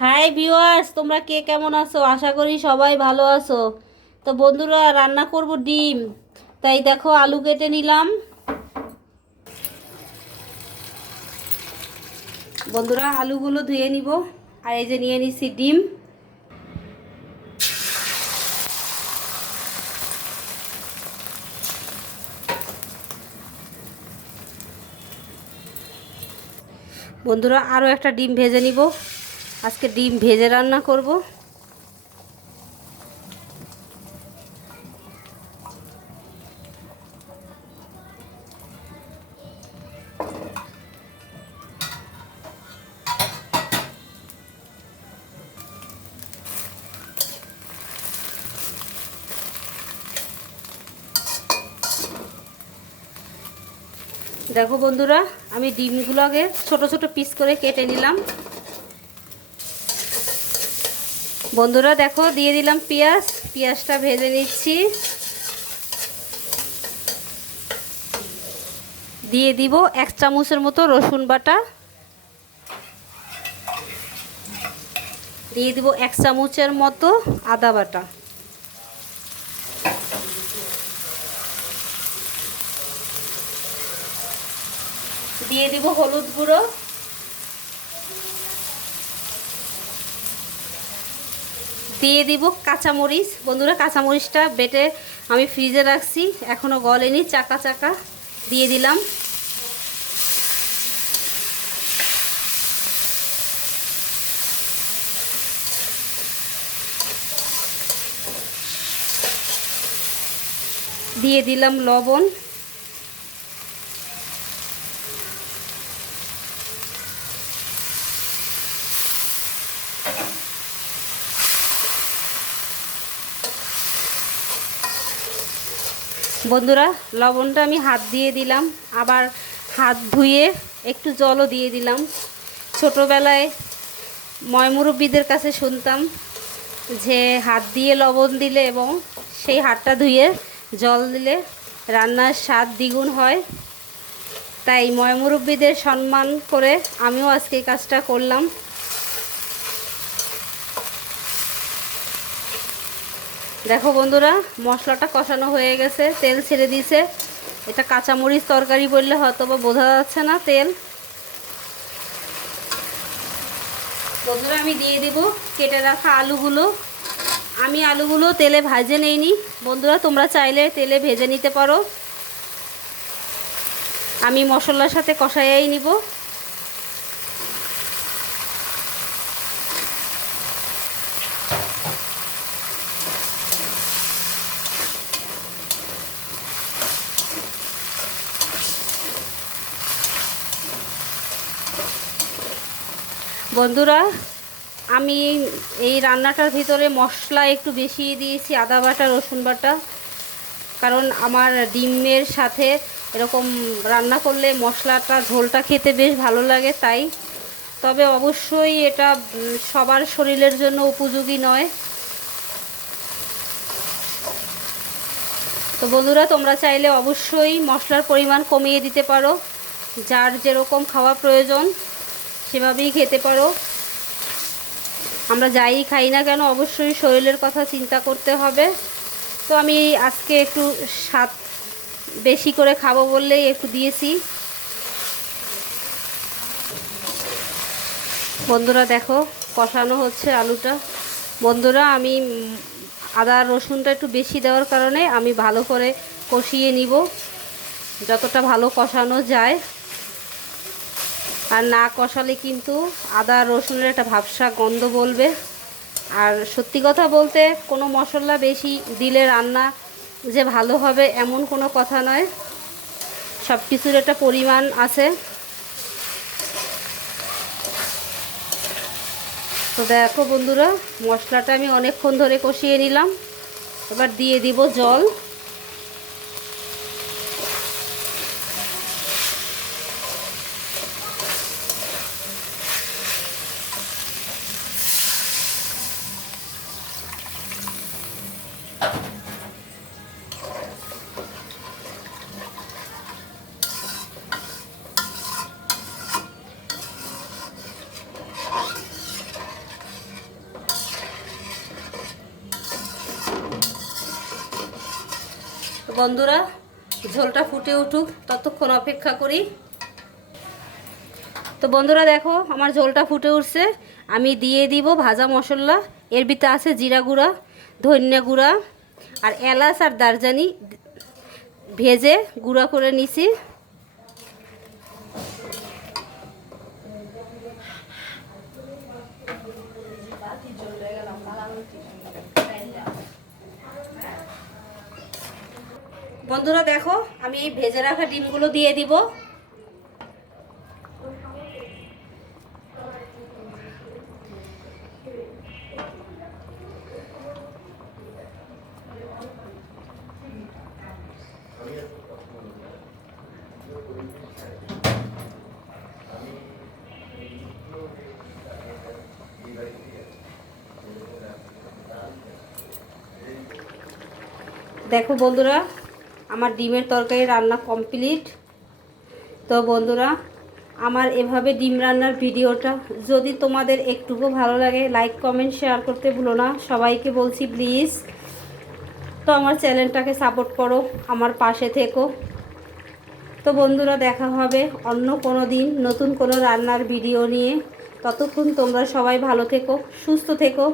Hi viewers, তোমরা কে কেমন আছো? আশা করি সবাই ভালো আছো। তো বন্ধুরা, রান্না করব ডিম। তাই দেখো, আলু কেটে নিলাম। বন্ধুরা, আলুগুলো ধুয়ে নিব। আর এই যে নিয়ে নিছি ডিম। বন্ধুরা আরও একটা ডিম ভেজে নিব। আজকে ডিম ভেজে রান্না করব। দেখো বন্ধুরা, আমি ডিমগুলো আগে ছোট ছোট পিস করে কেটে নিলাম। বন্ধুরা দেখো, দিয়ে দিলাম পেঁয়াজ। পেঁয়াজটা ভেজে নিচ্ছি। দিয়ে দিব এক চামচের মতো রসুন বাটা। দিয়ে দিব এক চামচের মতো আদা বাটা। দিয়ে দিব হলুদ গুঁড়ো। দিয়ে দিব কাঁচামরিচ। বন্ধুরা, কাঁচামরিচটা বেটে আমি ফ্রিজে রাখছি। এখনও গলেনি, চাকা চাকা দিয়ে দিলাম। দিয়ে দিলাম লবণ। বন্ধুরা, লবণটা আমি হাত দিয়ে দিলাম। আবার হাত ধুয়ে একটু জলও দিয়ে দিলাম। ছোটোবেলায় ময়মুরব্বীদের কাছে শুনতাম যে, হাত দিয়ে লবণ দিলে এবং সেই হাতটা ধুয়ে জল দিলে রান্নার স্বাদ দ্বিগুণ হয়। তাই ময়মুরব্বীদের সম্মান করে আমিও আজকে কাজটা করলাম। দেখো বন্ধুরা, মশলাটা কষানো হয়ে গেছে, তেল ছেড়ে দিয়েছে। এটা কাঁচামরিচ তরকারি বললে হয়তো বা বোঝা যাচ্ছে না তেল। বন্ধুরা, আমি দিয়ে দিব কেটে রাখা আলুগুলো। আমি আলুগুলো তেলে ভাজে নেইনি। বন্ধুরা, তোমরা চাইলে তেলে ভেজে নিতে পারো। আমি মশলার সাথে কষাইয়াই নিব। বন্ধুরা, আমি এই রান্নাটার ভিতরে মশলা একটু বেশি দিয়েছি, আদা বাটা, রসুন বাটা। কারণ আমার ডিমের সাথে এরকম রান্না করলে মশলাটা, ঝোলটা খেতে বেশ ভালো লাগে তাই। তবে অবশ্যই এটা সবার শরীরের জন্য উপযোগী নয়। তো বন্ধুরা, তোমরা চাইলে অবশ্যই মশলার পরিমাণ কমিয়ে দিতে পারো, যার যেরকম খাওয়া প্রয়োজন। সেভাবেই খেতে পারো। আমরা যাই খাই না কেন, অবশ্যই শরীরের কথা চিন্তা করতে হবে। তো আমি আজকে একটু স্বাদ বেশি করে খাব বললেই একটু দিয়েছি। বন্ধুরা দেখো, কষানো হচ্ছে আলুটা। বন্ধুরা, আমি আদা রসুনটা একটু বেশি দেওয়ার কারণে আমি ভালো করে কষিয়ে নিব। যতটা ভালো কষানো যায়। আর না কষালে কিন্তু আদা রসুনের একটা ভাবসা গন্ধ বলবে। আর সত্যি কথা বলতে কোনো মশলা বেশি দিলে রান্না যে ভালো হবে এমন কোনো কথা নয়। সব কিছুর একটা পরিমাণ আছে। তো দেখো বন্ধুরা, মশলাটা আমি অনেকক্ষণ ধরে কষিয়ে নিলাম। এবার দিয়ে দিব জল। বন্ধুরা, ঝোলটা ফুটে উঠুক, ততক্ষণ অপেক্ষা করি। তো বন্ধুরা দেখো, আমার ঝোলটা ফুটে উঠছে। আমি দিয়ে দিব ভাজা মশলা, এর ভিতরে আছে জিরা গুঁড়া, ধনিয়া গুঁড়া, আর এলাচ আর দারজানি ভেজে গুঁড়া করে নিছি। বন্ধুরা দেখো আমি এই ভেজে রাখা ডিমগুলো দিয়ে দিব। দেখো বন্ধুরা আমার ডিমের তরকারি রান্না কমপ্লিট। তো বন্ধুরা, আমার এভাবে ডিম রান্নার ভিডিওটা যদি তোমাদের একটুকু ভালো লাগে লাইক কমেন্ট শেয়ার করতে ভুলো না। সবাইকে বলছি প্লিজ তো আমার চ্যানেলটাকে সাপোর্ট করো, আমার পাশে থেকো। তো বন্ধুরা, দেখা হবে অন্য কোনো দিন নতুন কোনো রান্নার ভিডিও নিয়ে। ততক্ষণ তোমরা সবাই ভালো থেকো, সুস্থ থেকো।